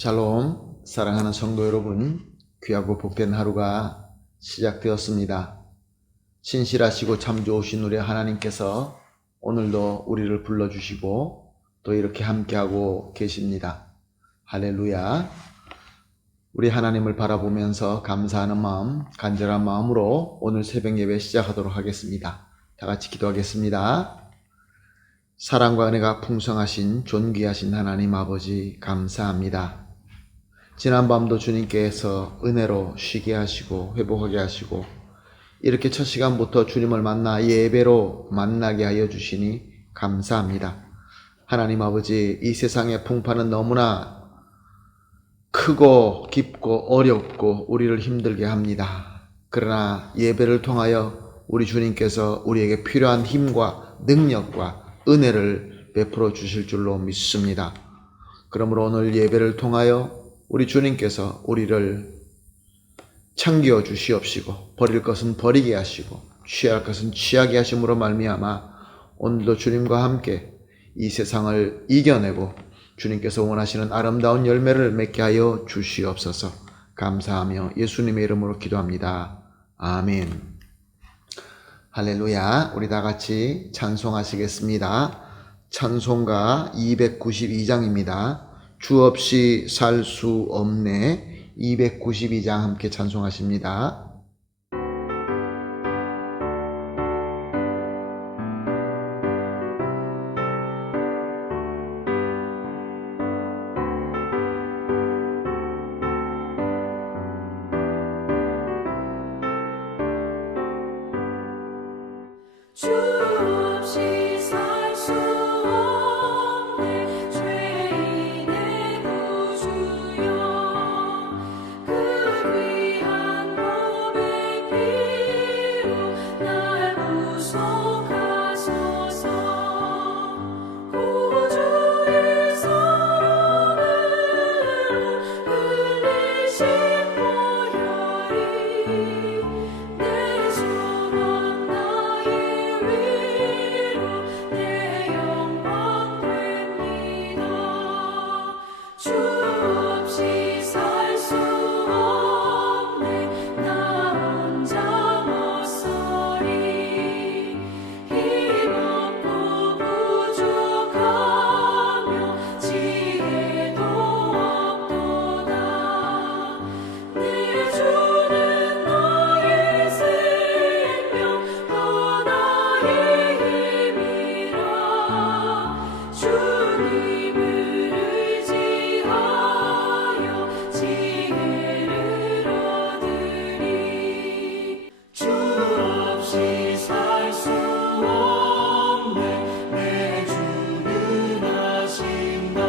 샬롬, 사랑하는 성도 여러분, 귀하고 복된 하루가 시작되었습니다. 신실하시고 참 좋으신 우리 하나님께서 오늘도 우리를 불러주시고 또 이렇게 함께하고 계십니다. 할렐루야. 우리 하나님을 바라보면서 감사하는 마음, 간절한 마음으로 오늘 새벽 예배 시작하도록 하겠습니다. 다 같이 기도하겠습니다. 사랑과 은혜가 풍성하신 존귀하신 하나님 아버지 감사합니다. 지난밤도 주님께서 은혜로 쉬게 하시고 회복하게 하시고 이렇게 첫 시간부터 주님을 만나 예배로 만나게 하여 주시니 감사합니다. 하나님 아버지, 이 세상의 풍파는 너무나 크고 깊고 어렵고 우리를 힘들게 합니다. 그러나 예배를 통하여 우리 주님께서 우리에게 필요한 힘과 능력과 은혜를 베풀어 주실 줄로 믿습니다. 그러므로 오늘 예배를 통하여 우리 주님께서 우리를 챙겨 주시옵시고 버릴 것은 버리게 하시고 취할 것은 취하게 하심으로 말미암아 오늘도 주님과 함께 이 세상을 이겨내고 주님께서 원하시는 아름다운 열매를 맺게 하여 주시옵소서. 감사하며 예수님의 이름으로 기도합니다. 아멘. 할렐루야. 우리 다 같이 찬송하시겠습니다. 찬송가 292장입니다. 주 없이 살 수 없네. 292장 함께 찬송하십니다. 주 없이 살 수 없네 죄인의 구주여 그 귀한 몸의 피로 날 구속하소서 구주의 사랑으로 흘리신 보혈이 내 소망 나의 위로 내 영광 됩니다. 주 없이 살 수 없네 나 혼자 못 서리 힘없고 부족하며 지혜도 없도다 내 주는 나의 생명 또 나의 힘이라 주님을 의지하여 지혜를 얻으리 주 없이 살 수 없네 내 주는 아신다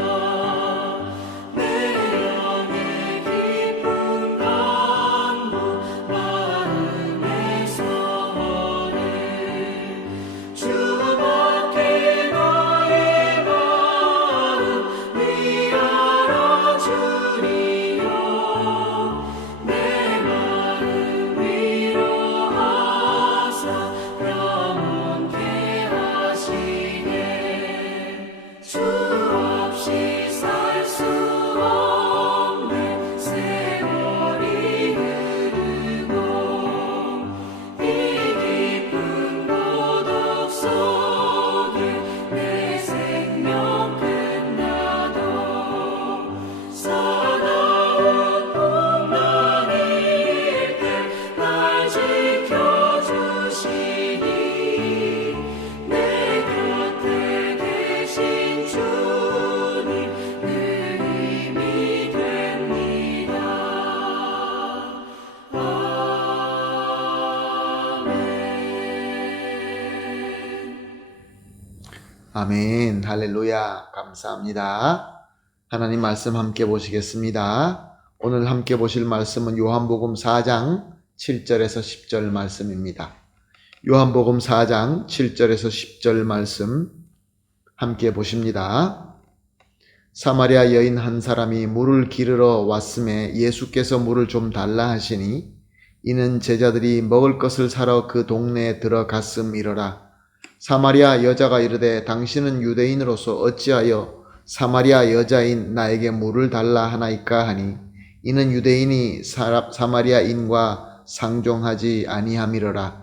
내 영의 깊은 간구 마음의 소원을 주밖에 나의 마음 위하여 주리요 내 마음 위로하사 영원케 하시네 주 없이 살 수 없네 세월이 흐르고 이 깊은 고독 속에 내 생명 끝나도 사나운 풍랑일 때 날 지켜주시니 내 곁에 계신 주님 늘 힘이 됩니다. 아멘. 아멘. 할렐루야. 감사합니다. 하나님 말씀 함께 보시겠습니다. 오늘 함께 보실 말씀은 요한복음 4장 7절에서 10절 말씀입니다. 요한복음 4장 7절에서 10절 말씀 함께 보십니다. 사마리아 여인 한 사람이 물을 기르러 왔음에 예수께서 물을 좀 달라 하시니 이는 제자들이 먹을 것을 사러 그 동네에 들어갔음이러라. 사마리아 여자가 이르되 당신은 유대인으로서 어찌하여 사마리아 여자인 나에게 물을 달라 하나이까 하니 이는 유대인이 사마리아인과 상종하지 아니함이러라.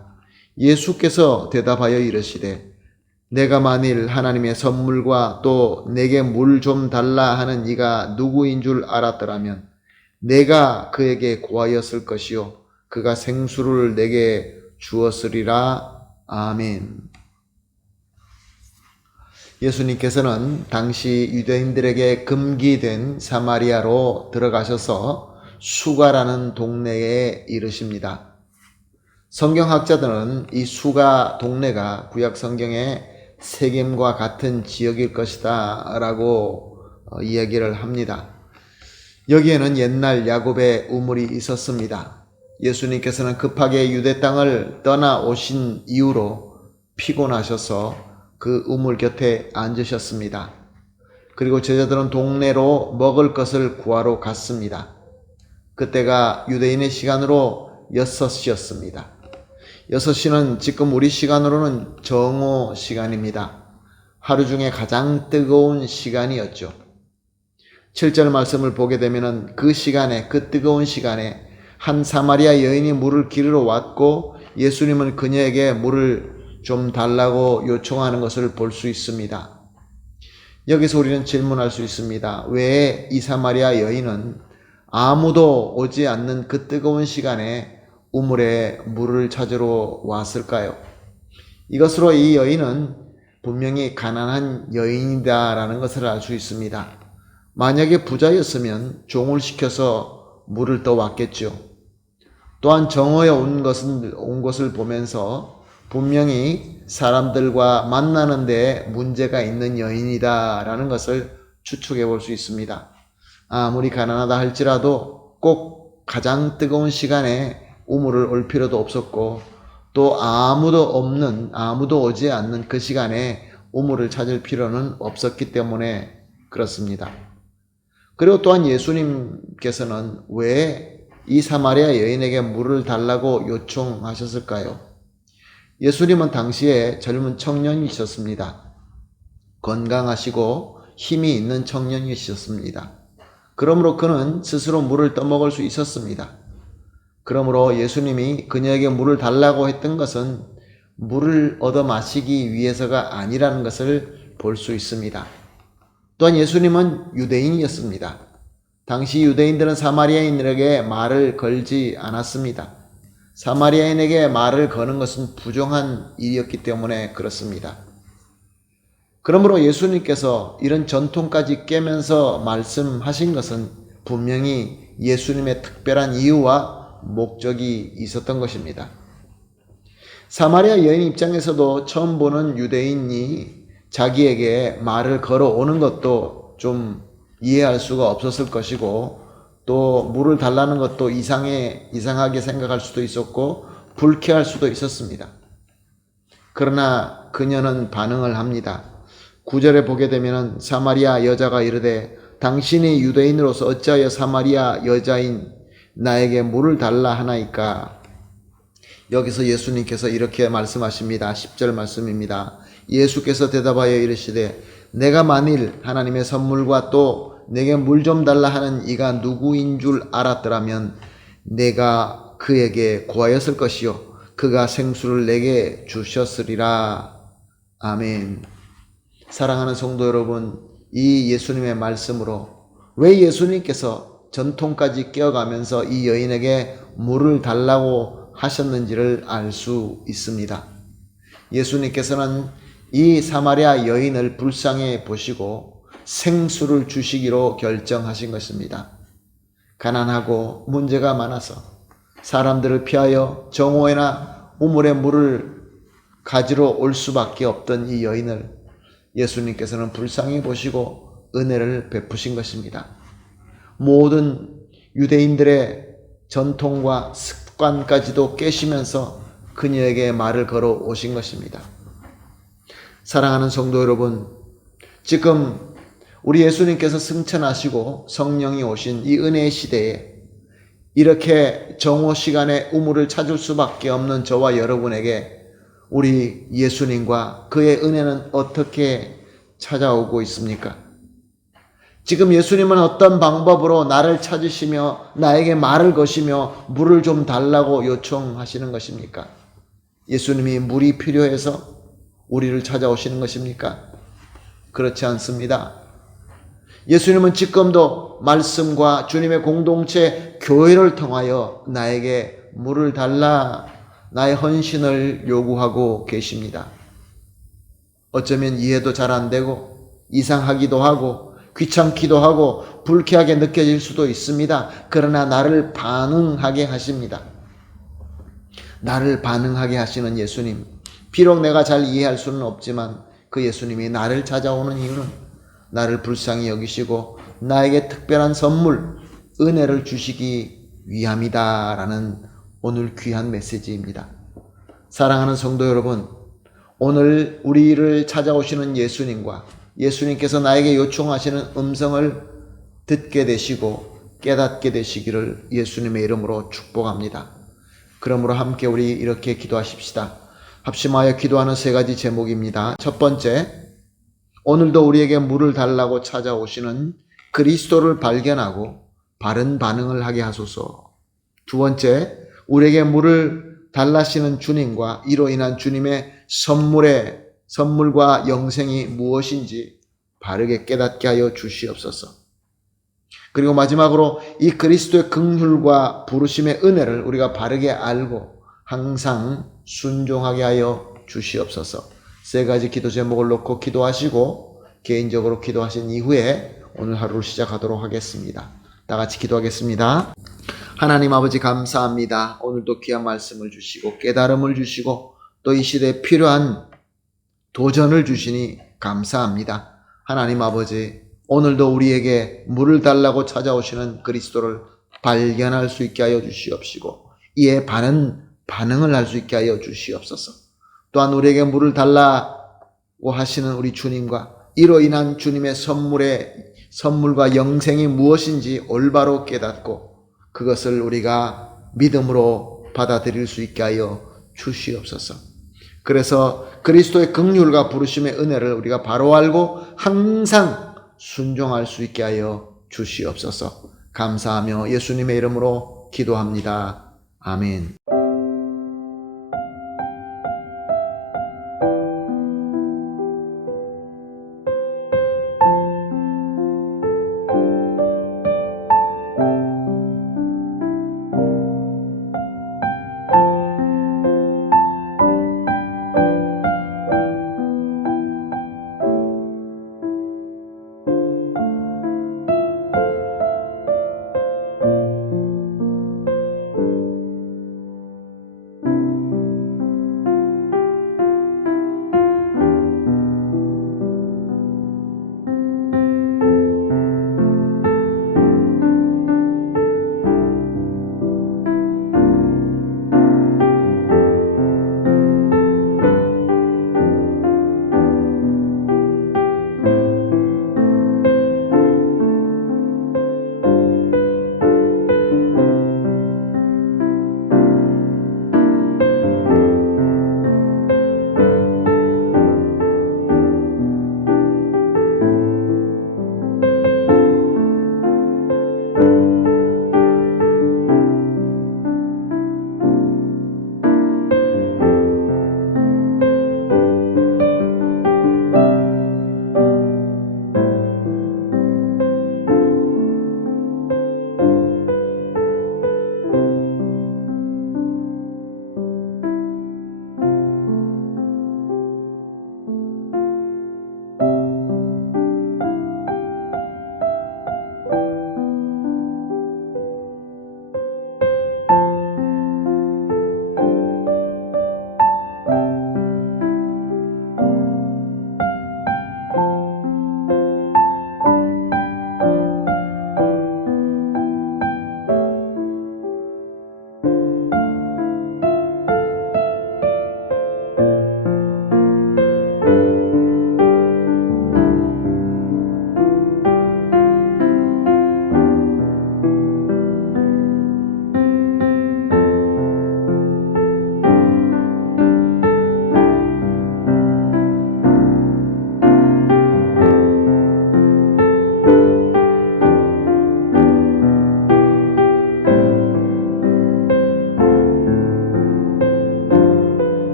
예수께서 대답하여 이르시되 내가 만일 하나님의 선물과 또 내게 물 좀 달라 하는 이가 누구인 줄 알았더라면 내가 그에게 고하였을 것이요 그가 생수를 내게 주었으리라. 아멘. 예수님께서는 당시 유대인들에게 금기된 사마리아로 들어가셔서 수가라는 동네에 이르십니다. 성경학자들은 이 수가 동네가 구약 성경의 세겜과 같은 지역일 것이다 라고 이야기를 합니다. 여기에는 옛날 야곱의 우물이 있었습니다. 예수님께서는 급하게 유대 땅을 떠나오신 이후로 피곤하셔서 그 우물 곁에 앉으셨습니다. 그리고 제자들은 동네로 먹을 것을 구하러 갔습니다. 그때가 유대인의 시간으로 6시였습니다. 6시는 지금 우리 시간으로는 정오 시간입니다. 하루 중에 가장 뜨거운 시간이었죠. 7절 말씀을 보게 되면 그 시간에, 그 뜨거운 시간에 한 사마리아 여인이 물을 기르러 왔고 예수님은 그녀에게 물을 좀 달라고 요청하는 것을 볼 수 있습니다. 여기서 우리는 질문할 수 있습니다. 왜 이 사마리아 여인은 아무도 오지 않는 그 뜨거운 시간에 우물에 물을 찾으러 왔을까요? 이것으로 이 여인은 분명히 가난한 여인이다라는 것을 알 수 있습니다. 만약에 부자였으면 종을 시켜서 물을 떠왔겠죠. 또한 정오에 온 것을 보면서 분명히 사람들과 만나는 데 문제가 있는 여인이다라는 것을 추측해 볼 수 있습니다. 아무리 가난하다 할지라도 꼭 가장 뜨거운 시간에 우물을 올 필요도 없었고 또 아무도 오지 않는 그 시간에 우물을 찾을 필요는 없었기 때문에 그렇습니다. 그리고 또한 예수님께서는 왜 이 사마리아 여인에게 물을 달라고 요청하셨을까요? 예수님은 당시에 젊은 청년이셨습니다. 건강하시고 힘이 있는 청년이셨습니다. 그러므로 그는 스스로 물을 떠먹을 수 있었습니다. 그러므로 예수님이 그녀에게 물을 달라고 했던 것은 물을 얻어 마시기 위해서가 아니라는 것을 볼 수 있습니다. 또한 예수님은 유대인이었습니다. 당시 유대인들은 사마리아인에게 말을 걸지 않았습니다. 사마리아인에게 말을 거는 것은 부정한 일이었기 때문에 그렇습니다. 그러므로 예수님께서 이런 전통까지 깨면서 말씀하신 것은 분명히 예수님의 특별한 이유와 목적이 있었던 것입니다. 사마리아 여인 입장에서도 처음 보는 유대인이 자기에게 말을 걸어오는 것도 좀 이해할 수가 없었을 것이고 또 물을 달라는 것도 이상하게 생각할 수도 있었고 불쾌할 수도 있었습니다. 그러나 그녀는 반응을 합니다. 9절에 보게 되면 사마리아 여자가 이르되 당신이 유대인으로서 어찌하여 사마리아 여자인 나에게 물을 달라 하나이까. 여기서 예수님께서 이렇게 말씀하십니다. 10절 말씀입니다. 예수께서 대답하여 이르시되 내가 만일 하나님의 선물과 또 내게 물 좀 달라 하는 이가 누구인 줄 알았더라면 내가 그에게 고하였을 것이요 그가 생수를 내게 주셨으리라. 아멘. 사랑하는 성도 여러분, 이 예수님의 말씀으로 왜 예수님께서 전통까지 깨어가면서 이 여인에게 물을 달라고 하셨는지를 알 수 있습니다. 예수님께서는 이 사마리아 여인을 불쌍히 보시고 생수를 주시기로 결정하신 것입니다. 가난하고 문제가 많아서 사람들을 피하여 정오에나 우물에 물을 가지러 올 수밖에 없던 이 여인을 예수님께서는 불쌍히 보시고 은혜를 베푸신 것입니다. 모든 유대인들의 전통과 습관까지도 깨시면서 그녀에게 말을 걸어 오신 것입니다. 사랑하는 성도 여러분, 지금 우리 예수님께서 승천하시고 성령이 오신 이 은혜의 시대에 이렇게 정오 시간에 우물을 찾을 수밖에 없는 저와 여러분에게 우리 예수님과 그의 은혜는 어떻게 찾아오고 있습니까? 지금 예수님은 어떤 방법으로 나를 찾으시며 나에게 말을 거시며 물을 좀 달라고 요청하시는 것입니까? 예수님이 물이 필요해서 우리를 찾아오시는 것입니까? 그렇지 않습니다. 예수님은 지금도 말씀과 주님의 공동체 교회를 통하여 나에게 물을 달라 나의 헌신을 요구하고 계십니다. 어쩌면 이해도 잘 안 되고 이상하기도 하고 귀찮기도 하고 불쾌하게 느껴질 수도 있습니다. 그러나 나를 반응하게 하십니다. 나를 반응하게 하시는 예수님. 비록 내가 잘 이해할 수는 없지만 그 예수님이 나를 찾아오는 이유는 나를 불쌍히 여기시고 나에게 특별한 선물, 은혜를 주시기 위함이다 라는 오늘 귀한 메시지입니다. 사랑하는 성도 여러분, 오늘 우리를 찾아오시는 예수님과 예수님께서 나에게 요청하시는 음성을 듣게 되시고 깨닫게 되시기를 예수님의 이름으로 축복합니다. 그러므로 함께 우리 이렇게 기도하십시다. 합심하여 기도하는 세 가지 제목입니다. 첫 번째, 오늘도 우리에게 물을 달라고 찾아오시는 그리스도를 발견하고 바른 반응을 하게 하소서. 두 번째, 우리에게 물을 달라시는 주님과 이로 인한 주님의 선물과 영생이 무엇인지 바르게 깨닫게 하여 주시옵소서. 그리고 마지막으로 이 그리스도의 긍휼과 부르심의 은혜를 우리가 바르게 알고 항상 순종하게 하여 주시옵소서. 세 가지 기도 제목을 놓고 기도하시고 개인적으로 기도하신 이후에 오늘 하루를 시작하도록 하겠습니다. 다 같이 기도하겠습니다. 하나님 아버지 감사합니다. 오늘도 귀한 말씀을 주시고 깨달음을 주시고 또 이 시대에 필요한 도전을 주시니 감사합니다. 하나님 아버지, 오늘도 우리에게 물을 달라고 찾아오시는 그리스도를 발견할 수 있게 하여 주시옵시고 이에 바른 반응을 할 수 있게 하여 주시옵소서. 또한 우리에게 물을 달라고 하시는 우리 주님과 이로 인한 주님의 선물과 영생이 무엇인지 올바로 깨닫고 그것을 우리가 믿음으로 받아들일 수 있게 하여 주시옵소서. 그래서 그리스도의 긍휼과 부르심의 은혜를 우리가 바로 알고 항상 순종할 수 있게 하여 주시옵소서. 감사하며 예수님의 이름으로 기도합니다. 아멘.